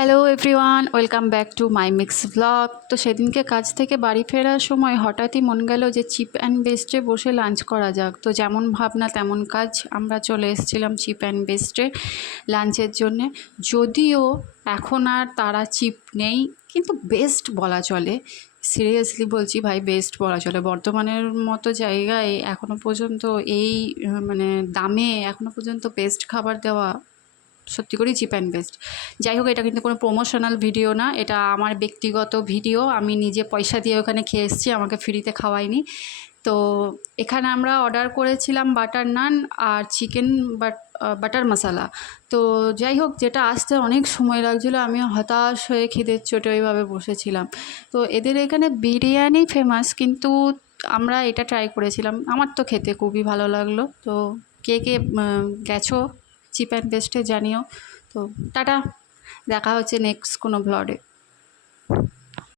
Hello everyone, welcome back to my mix blog. তো সেদিনকে কাজ থেকে বাড়ি ফেরার সময় হঠাৎই মন গেল যে চিপ অ্যান্ড বেস্টে বসে লাঞ্চ করা যাক। তো যেমন ভাবনা তেমন কাজ, আমরা চলে এসেছিলাম চিপ অ্যান্ড বেস্টে লাঞ্চের জন্যে। যদিও এখন আর তারা চিপ নেই, কিন্তু বেস্ট বলা চলে। সিরিয়াসলি বলছি ভাই, বেস্ট বলা চলে। বর্ধমানের মতো জায়গায় এখনও পর্যন্ত এই মানে দামে এখনও পর্যন্ত বেস্ট খাবার দেওয়া সত্যি করেই চিপ অ্যান্ড বেস্ট। যাই হোক, এটা কিন্তু কোনো প্রমোশনাল ভিডিও না, এটা আমার ব্যক্তিগত ভিডিও। আমি নিজে পয়সা দিয়ে ওখানে খেয়ে এসেছি, আমাকে ফ্রিতে খাওয়ায়নি। তো এখানে আমরা অর্ডার করেছিলাম বাটার নান আর চিকেন বাটার মশালা। তো যাই হোক, যেটা আসতে অনেক সময় লাগছিলো, আমি হতাশ হয়ে খিদের চোটে ওইভাবে বসেছিলাম। তো এদের এখানে বিরিয়ানি ফেমাস, কিন্তু আমরা এটা ট্রাই করেছিলাম, আমার তো খেতে খুবই ভালো লাগলো। তো কে কে গেছো চিপ অ্যান্ড বেস্টে জানিও। তো টাটা, দেখা হচ্ছে নেক্সট কোনো ব্লগে।